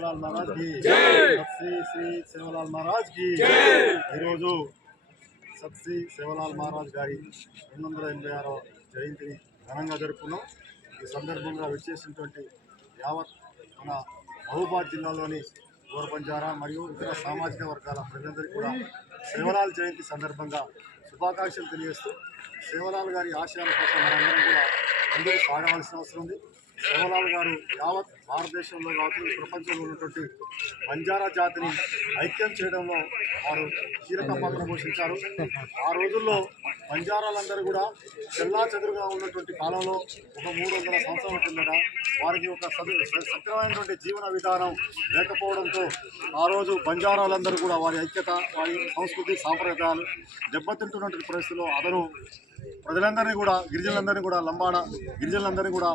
सेवलाल महाराज की श्री सेवलाल महाराज की श्री सेवलाल महाराज गारी 286వ జయంతిని ఘనంగా జరుపుకున్నాం। ఈ సందర్భంగా వచ్చేసినటువంటి యావత్ మన మహబూబాద్ జిల్లాలోని గోరబంజారా మరియు ఇతర సామాజిక వర్గాల ప్రజలందరికీ కూడా సేవలాల్ జయంతి సందర్భంగా శుభాకాంక్షలు తెలియజేస్తూ సేవలాల్ గారి ఆశయాల కోసం మనందరం కూడా ముందుకు సాగవలసిన అవసరం ఉంది। సేవలాల్ గారు యావత్ భారతదేశంలో కావచ్చు ప్రపంచంలో ఉన్నటువంటి బంజారా జాతిని ఐక్యం చేయడంలో వారు కీలక పాత్ర పోషించారు। ఆ రోజుల్లో బంజారాలందరూ కూడా చెల్లా చెదురుగా ఉన్నటువంటి కాలంలో ఒక 300 సంవత్సరాల కిందట వారికి ఒక సక్రమైనటువంటి జీవన విధానం లేకపోవడంతో ఆ రోజు బంజారాలందరూ కూడా వారి ఐక్యత, వారి సంస్కృతి సాంప్రదాయాలు దెబ్బతింటున్నటువంటి పరిస్థితుల్లో అతను ప్రజలందరినీ కూడా గిరిజనులందరినీ కూడా లంబాడ గిరిజనులందరినీ కూడా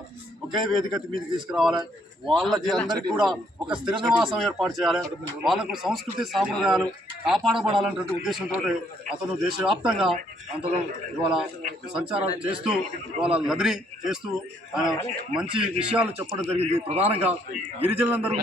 ఒకే వేదిక మీదకి తీసుకురావాలి। వాళ్ళకి అందరికీ కూడా ఒక స్థిర నివాసం ఏర్పాటు చేయాలి, వాళ్ళకు సంస్కృతి సాంప్రదాయాలు కాపాడబడాలనేటువంటి ఉద్దేశంతో అతను దేశవ్యాప్తంగా అతను ఇవాళ సంచారం చేస్తూ ఇవాళ నదిని చేస్తూ ఆయన మంచి విషయాలు చెప్పడం జరిగింది। ప్రధానంగా గిరిజనులందరూ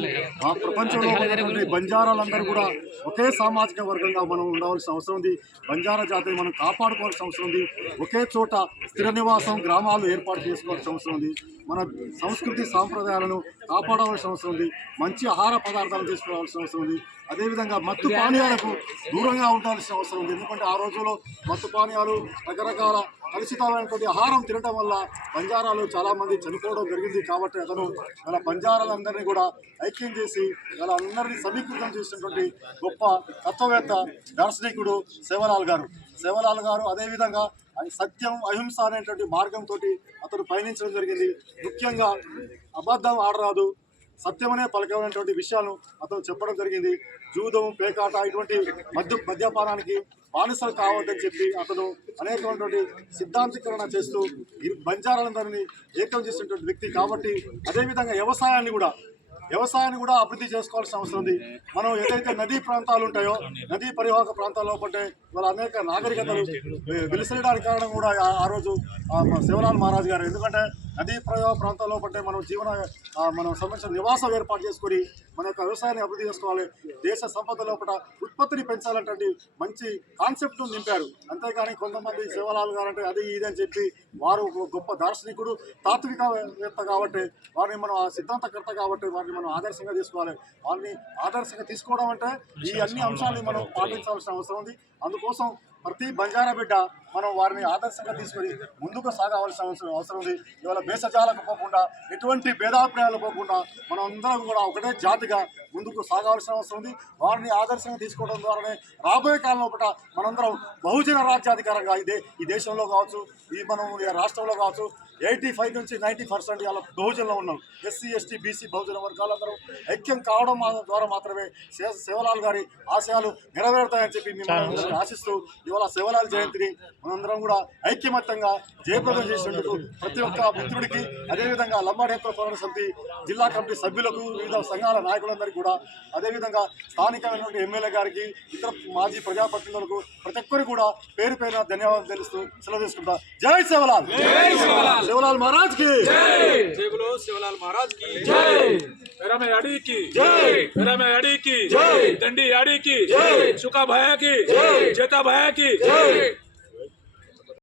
ప్రపంచంలో ఉన్నటువంటి బంజారాలందరూ కూడా ఒకే సామాజిక వర్గంగా మనం ఉండవలసిన అవసరం ఉంది। బంజారా జాతిని మనం కాపాడుకోవాల్సిన అవసరం ఉంది। ఒకే చోట స్థిర నివాసం గ్రామాలు ఏర్పాటు చేసుకోవాల్సిన అవసరం ఉంది। మన సంస్కృతి సాంప్రదాయాలను కాపాడవలసిన అవసరం ఉంది। మంచి ఆహార పదార్థాలు తీసుకోవాల్సిన అవసరం ఉంది। అదేవిధంగా మత్తు పానీయాలకు దూరంగా ఉండాల్సిన అవసరం ఉంది। ఎందుకంటే ఆ రోజుల్లో మత్తు పానీయాలు రకరకాల కలుషితమైనటువంటి ఆహారం తినడం వల్ల బంజారాలు చాలామంది చనిపోవడం జరిగింది। కాబట్టి అతను మన బంజారాలందరినీ కూడా ఐక్యం చేసి వాళ్ళందరినీ సమీకృతం చేసినటువంటి గొప్ప తత్వవేత్త దార్శనికుడు సేవలాల్ గారు అదేవిధంగా సత్యం అహింస అనేటువంటి మార్గంతో అతను పయనించడం జరిగింది। ముఖ్యంగా అబద్ధం ఆడరాదు, సత్యమనే పలకమైనటువంటి విషయాలను అతను చెప్పడం జరిగింది। జూదం, పేకాట ఇటువంటి మద్యపానానికి బానిసలు కావద్దని చెప్పి అతను అనేకమైనటువంటి సిద్ధాంతీకరణ చేస్తూ బంజారాలందరినీ ఏకం చేసినటువంటి వ్యక్తి కాబట్టి అదేవిధంగా వ్యవసాయాన్ని కూడా అభివృద్ధి చేసుకోవాల్సిన అవసరం ఉంది। మనం ఏదైతే నదీ ప్రాంతాలు ఉంటాయో నదీ పరివాహక ప్రాంతాల్లో పట్టే వాళ్ళ అనేక నాగరికతలు విలసిల్లడానికి కారణం కూడా ఆ రోజు సేవలాల్ మహారాజ్ గారు। ఎందుకంటే నదీ పరివాహక ప్రాంతాల్లో పట్టే మనం సంబంధించిన నివాసం ఏర్పాటు చేసుకొని మన యొక్క వ్యవసాయాన్ని అభివృద్ధి చేసుకోవాలి, దేశ సంపద లోపల ఉత్పత్తిని పెంచాలంటే మంచి కాన్సెప్ట్ను నింపారు। అంతేకాని కొంతమంది సేవలాల్ గారు అంటే అది ఇది అని చెప్పి వారు గొప్ప దార్శనికుడు తాత్వికవేత్త కాబట్టి వారిని మనం సిద్ధాంతకర్త కాబట్టి వారిని మనం ఆదర్శంగా తీసుకోవాలి। వారిని ఆదర్శంగా తీసుకోవడం అంటే ఈ అన్ని అంశాలని మనం పాటించాల్సిన అవసరం ఉంది। అందుకోసం ప్రతి బంజారా బిడ్డ మనం వారిని ఆదర్శంగా తీసుకొని ముందుకు సాగవలసిన అవసరం ఉంది। ఇవాళ భేషజాలకు పోకుండా ఎటువంటి భేదాభిప్రాయాలు పోకుండా మనం అందరం కూడా ఒకటే జాతిగా ముందుకు సాగవలసిన అవసరం ఉంది। వారిని ఆదర్శంగా తీసుకోవడం ద్వారానే రాబోయే కాలంలో ఒకట మనందరం బహుజన రాజ్యాధికారంగా ఈ దేశంలో కావచ్చు మనం రాష్ట్రంలో కావచ్చు 85 నుంచి 90% ఇలా బహుజనంలో ఉన్నాం। ఎస్సీ, ఎస్టీ, బీసీ బహుజన వర్గాలందరూ ఐక్యం కావడం ద్వారా మాత్రమే సేవలాల్ గారి ఆశయాలు నెరవేరుతాయని చెప్పి మిమ్మల్ని ఆశిస్తూ ఇవాళ సేవలాల్ జయంతిని మనందరం కూడా ఐక్యమత్యంగా జయప్రదం చేసినందుకు ప్రతి ఒక్క మిత్రుడికి అదేవిధంగా లంబాడి హక్కుల పోరాట సమితి జిల్లా కమిటీ సభ్యులకు వివిధ సంఘాల నాయకులందరికీ కూడా అదేవిధంగా స్థానికమైనటువంటి ఎమ్మెల్యే గారికి ఇతర మాజీ ప్రజాప్రతినిధులకు ప్రతి ఒక్కరికి కూడా పేరు పేరున ధన్యవాదాలు తెలుస్తూ సెలవు తీసుకుంటా। జై సేవలాల్, सेवलाल महाराज की जय, जय बोलो सेवलाल महाराज की जय, मेरा में याडी की जय, मेरा में याडी की जय, दंडी याडी की जय, सुका भया की जय, जेता भया की जय।